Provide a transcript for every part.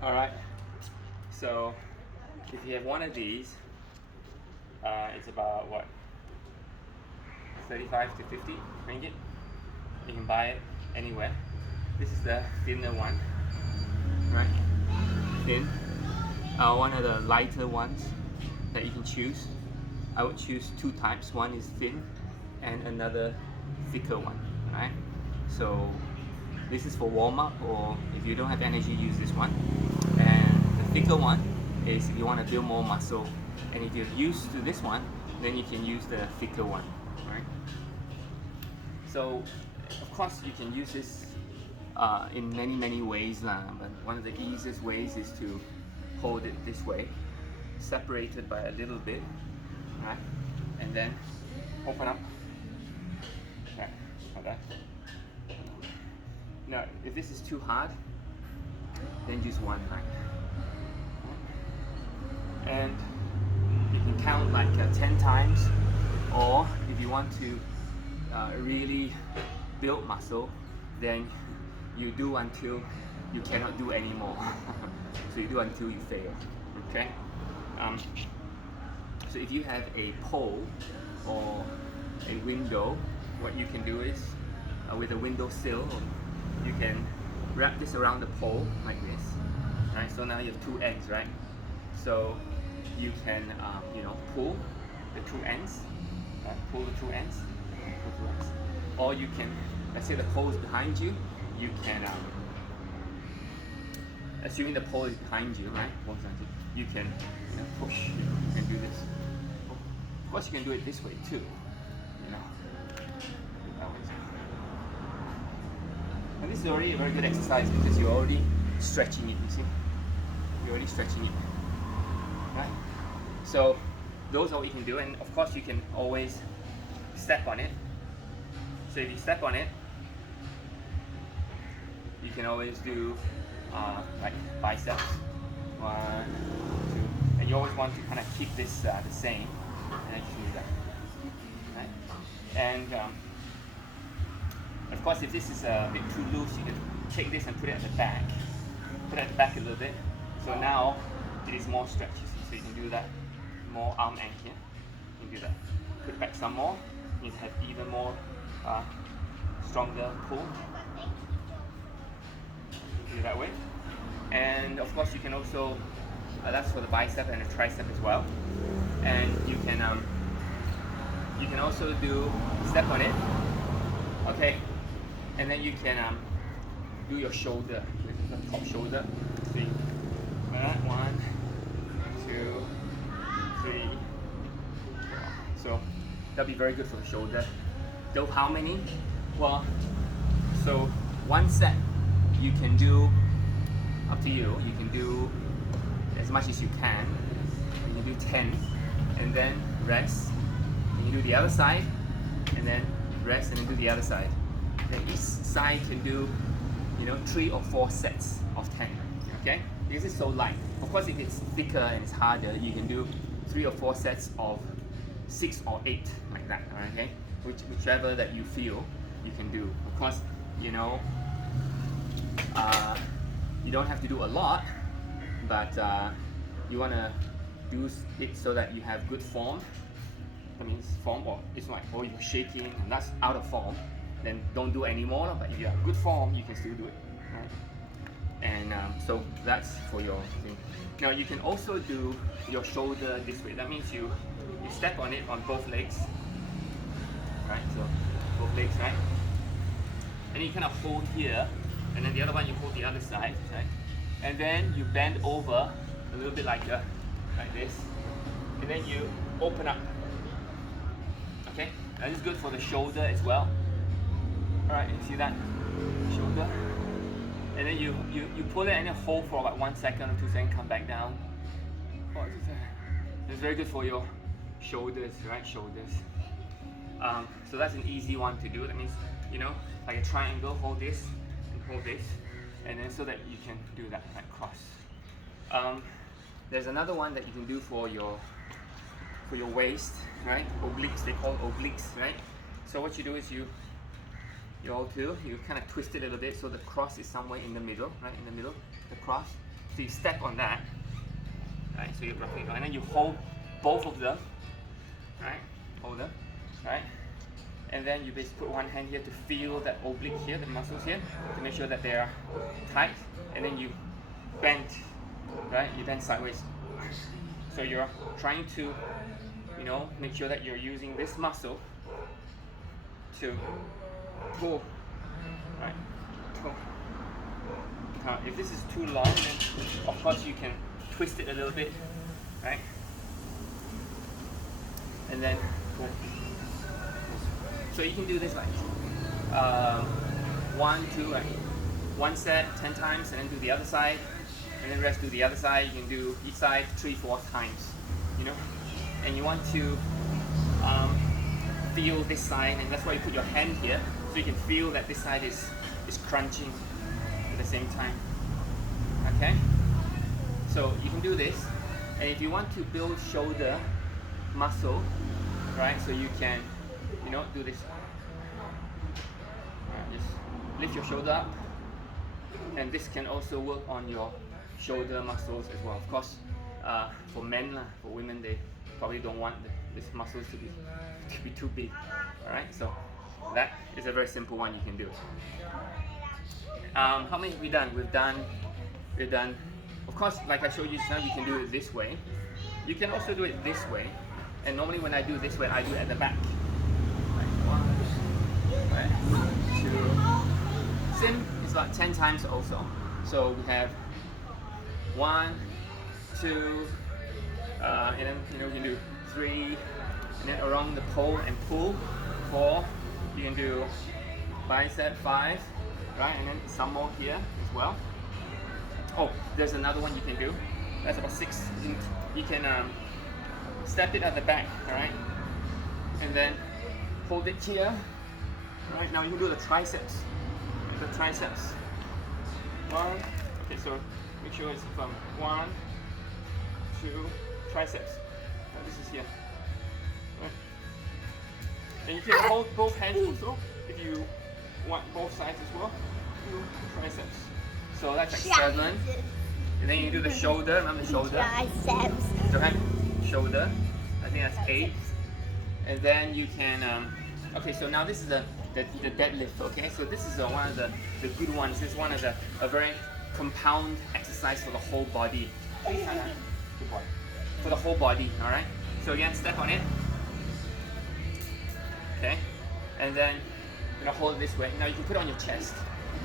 All right. So if you have one of these, it's about what, 35 to 50 ringgit. You can buy it anywhere. This is the thinner one, right? Thin. One of the lighter ones that you can choose. I would choose two types. One is thin, and another thicker one, right? So this is for warm up, or if you don't have energy, use this one. And the thicker one is if you want to build more muscle. And if you're used to this one, then you can use the thicker one, right? So of course you can use this in many ways lah. But one of the easiest ways is to hold it this way, separated by a little bit, right? And then open up. Okay, like that. Now, if this is too hard, then just one line. And you can count like 10 times, or if you want to really build muscle, then you do until you cannot do anymore. So you do until you fail, okay? So if you have a pole or a window, what you can do is, with a window sill, you can wrap this around the pole like this, right? So now you have two ends, right? So you can, pull the two ends, or you can, let's say the pole is behind you, you can, assuming the pole is behind you, right? You can push, you can do this. Of course, you can do it this way too, And this is already a very good exercise because you're already stretching it, you see? You're already stretching it, right? So those are what you can do, and of course you can always step on it. So if you step on it, you can always do like biceps, 1, 2, and you always want to kind of keep this the same, and then you can do that, right? And of course, if this is a bit too loose, you can take this and put it at the back. Put it at the back a little bit. So now it is more stretch, you see. So you can do that. More arm end here. You can do that. Put it back some more. You have even more stronger pull. Do it that way. And of course, you can also, that's for the bicep and the tricep as well. And you can also do step on it. Okay. And then you can do your shoulder. This is the top shoulder. See, 1, 2, 3, 4. So that'll be very good for the shoulder. Do how many? Well, so one set you can do, up to you. You can do as much as you can. You can do 10, and then rest. And you do the other side, and then rest, and then do the other side. Then each side can do, 3 or 4 sets of 10. Okay? This is so light. Of course, if it's thicker and it's harder, you can do 3 or 4 sets of 6 or 8, like that. Okay? Whichever that you feel, you can do. Of course, you don't have to do a lot, but you want to do it so that you have good form. That means form, or it's like, oh, you're shaking, and that's out of form. Then don't do anymore. But if you have good form, you can still do it, right? And so that's for your thing. Now you can also do your shoulder this way. That means you step on it on both legs, right? So both legs, right? And you kind of hold here, and then the other one you hold the other side, right? And then you bend over a little bit like this, and then you open up. Okay, that is good for the shoulder as well. All right, you see that shoulder, and then you pull it and then hold for about 1 second or 2 seconds, come back down. It's very good for your shoulders, right? Shoulders. So that's an easy one to do. That means, like a triangle, hold this and hold this, and then so that you can do that, like cross. There's another one that you can do for your waist, right? Obliques, they call it obliques, right? So what you do is you kind of twist it a little bit so the cross is somewhere in the middle, right? In the middle, the cross. So you step on that, right? So you roughly, and then you hold both of them, right? Hold them, right? And then you basically put one hand here to feel that oblique here, the muscles here, to make sure that they are tight. And then you bend, right? You bend sideways. So you're trying to, you know, make sure that you're using this muscle to pull, right? Pull. If this is too long, then of course you can twist it a little bit, right? And then pull. So you can do this like 1, 2, like one set 10 times, and then do the other side, and then rest do the other side. You can do each side 3, 4 times, you know. And you want to feel this side, and that's why you put your hand here, so you can feel that this side is crunching at the same time. Okay. So you can do this, and if you want to build shoulder muscle, right? So you can, you know, do this. Just lift your shoulder up, and this can also work on your shoulder muscles as well. Of course, for men, for women, they probably don't want these muscles to be too big. All right, so that is a very simple one you can do. How many have we done? We've done. Of course, like I showed you just now, you can do it this way. You can also do it this way. And normally when I do this way, I do it at the back. Like 1, 2. Same is about 10 times also. So we have 1, 2, and then you can do 3, and then around the pole and pull 4. You can do bicep 5, right? And then some more here as well. Oh, there's another one you can do. That's about 6. You can step it at the back, all right? And then hold it here. All right, now you can do the triceps. The triceps. 1. Okay, so make sure it's from 1, 2, triceps. Now this is here. Right. And you can hold both hands also if you want both sides as well. 2 triceps. So that's like 7. And then you do the shoulder. Remember the shoulder? Triceps. Okay. Shoulder. I think that's 8. And then you can. Okay, so now this is the deadlift. Okay, so this is one of the good ones. This is one of a very compound exercise for the whole body. Good boy. For the whole body. All right. So again, step on it. Okay, and then you're gonna hold it this way. Now you can put it on your chest.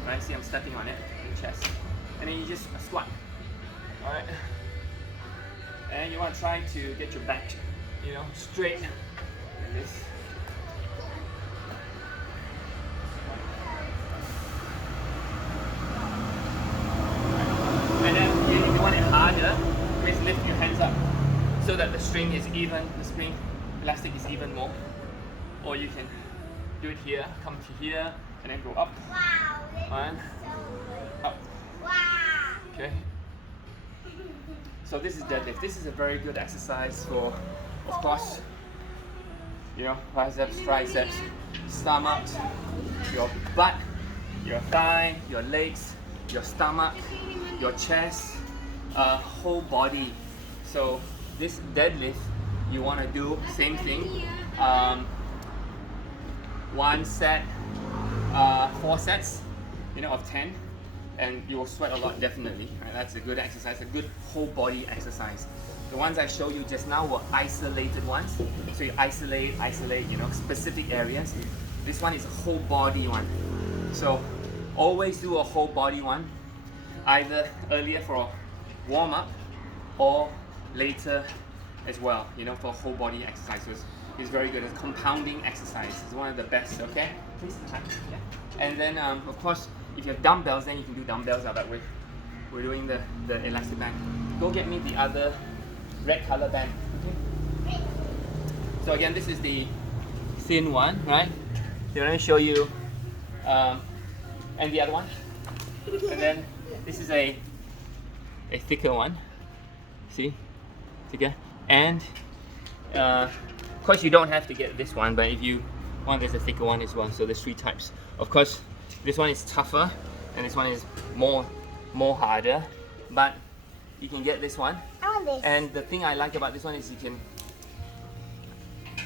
Right? See, I'm stepping on it. Chest, and then you just squat. All right, and you want to try to get your back, you know, straight like this. And then if you want it harder, please lift your hands up so that the string is even. The string elastic is even more. Or you can do it here, come to here, and then go up. Wow. 1. Up. Wow. Okay. So this is deadlift. This is a very good exercise for, of course, you know, biceps, triceps, stomach, your butt, your thigh, your legs, your stomach, your chest, whole body. So this deadlift, you want to do same thing. 1 set, 4 sets, you know, of 10. And you will sweat a lot, definitely. Right? That's a good exercise, a good whole body exercise. The ones I showed you just now were isolated ones. So you isolate, you know, specific areas. This one is a whole body one. So always do a whole body one, either earlier for a warm up or later as well, you know, for a whole body exercises. It's very good. It's compounding exercise. It's one of the best, okay? Please, yeah. And then, of course, if you have dumbbells, then you can do dumbbells, but we're doing the elastic band. Go get me the other red color band. Okay? So again, this is the thin one, right? Let me show you, and the other one. And then this is a thicker one. See, thicker. And of course, you don't have to get this one, but if you want, there's a thicker one as well. So there's 3 types. Of course, this one is tougher, and this one is more harder. But you can get this one. I want this. And the thing I like about this one is you can,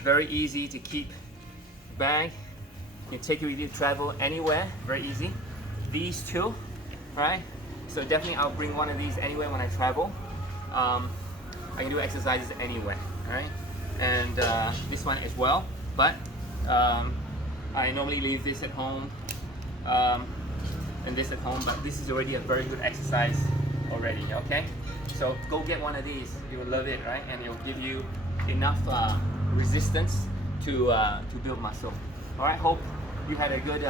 very easy to keep bag. You can take it with you to travel anywhere, very easy. These two, right? So definitely I'll bring one of these anywhere when I travel. I can do exercises anywhere, right? And this one as well, but I normally leave this at home and this at home, but this is already a very good exercise already, okay? So go get one of these, you will love it, right? And it will give you enough resistance to build muscle. All right, hope you had a good,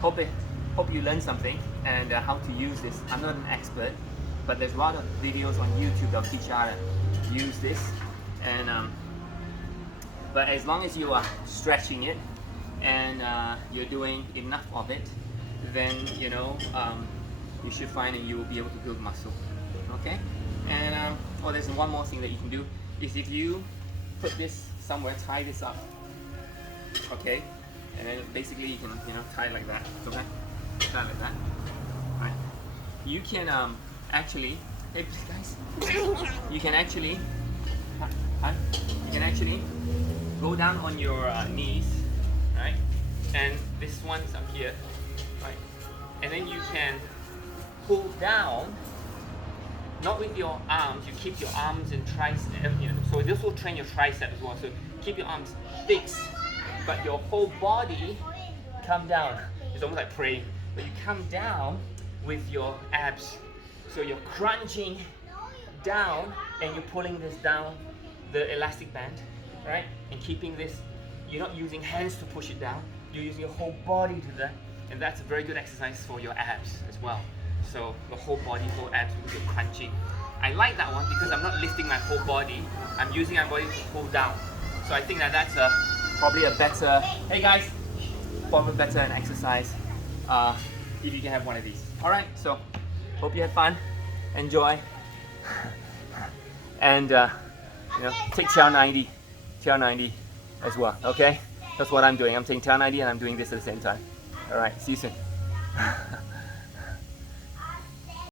hope you learned something and how to use this. I'm not an expert, but there's a lot of videos on YouTube that'll teach you how to use this. And but as long as you are stretching it and you're doing enough of it, then you know you should find and you will be able to build muscle. Okay. And oh, there's one more thing that you can do is if you put this somewhere, tie this up. Okay. And then basically you can, you know, tie it like that. Okay. Tie it like that. Right. You can actually, hey guys, you can actually go down on your knees, right? And this one's up here, right? And then you can pull down, not with your arms. You keep your arms and triceps. You know, so this will train your triceps as well. So keep your arms fixed, but your whole body come down. It's almost like praying, but you come down with your abs. So you're crunching down and you're pulling this down the elastic band, right? And keeping this, you're not using hands to push it down, you're using your whole body to that, and that's a very good exercise for your abs as well. So the whole body, whole abs, because you're crunching. I like that one because I'm not lifting my whole body, I'm using my body to pull down. So I think that that's probably a better, hey guys, probably better an exercise if you can have one of these. Alright, so hope you had fun, enjoy, and you know, take TR90 as well, okay? That's what I'm doing. I'm taking TR90 and I'm doing this at the same time. Alright, see you soon.